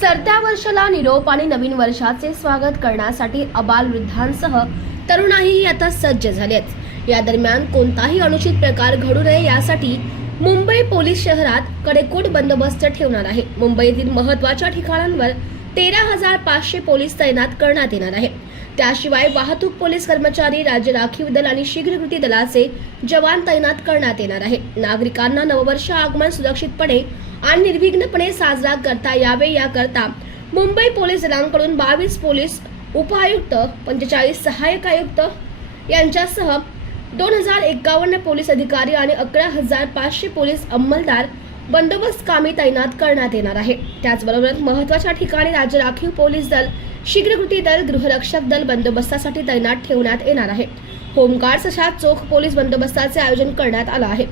सरत्या वर्षाला निरोप आणि नवीन वर्षाचे स्वागत करण्यासाठी अबाल वृद्धांसह तरुणाईही आता सज्ज झालेत. या दरम्यान कोणताही अनुचित प्रकार घडू नये यासाठी मुंबई पोलीस शहरात कडेकोट बंदोबस्त ठेवणार आहे. मुंबईतील महत्त्वाच्या ठिकाणांवर तेरा हजार पाचशे पोलीस तैनात करण्यात येणार आहे. त्याशिवाय वाहतूक पोलीस कर्मचारी राज्य राखीव दल आणि शीघ्र कृती दलाचे जवान तैनात करण्यात येणार आहे. नागरिकांना नववर्ष आगमन सुरक्षितपणे आणि निर्विघ्नपणे साजरा करता यावे याकरता मुंबई पोलीस दलांकडून बावीस पोलीस उपआयुक्त पंचेचाळीस सहाय्यक आयुक्त यांच्यासह दोन हजार एकावन्न पोलीस अधिकारी आणि अकरा हजार पाचशे पोलीस अंमलदार बंदोबस्त कामी तैनात करण्यात येणार आहे. त्याचबरोबर महत्त्वाच्या ठिकाणी राज्य राखीव पोलीस दल शीघ्र कृती दल गृहरक्षक दल बंदोबस्तासाठी तैनात ठेवण्यात येणार आहे. होमगार्ड्स अशा चोख पोलीस बंदोबस्ताचे आयोजन करण्यात आलं आहे.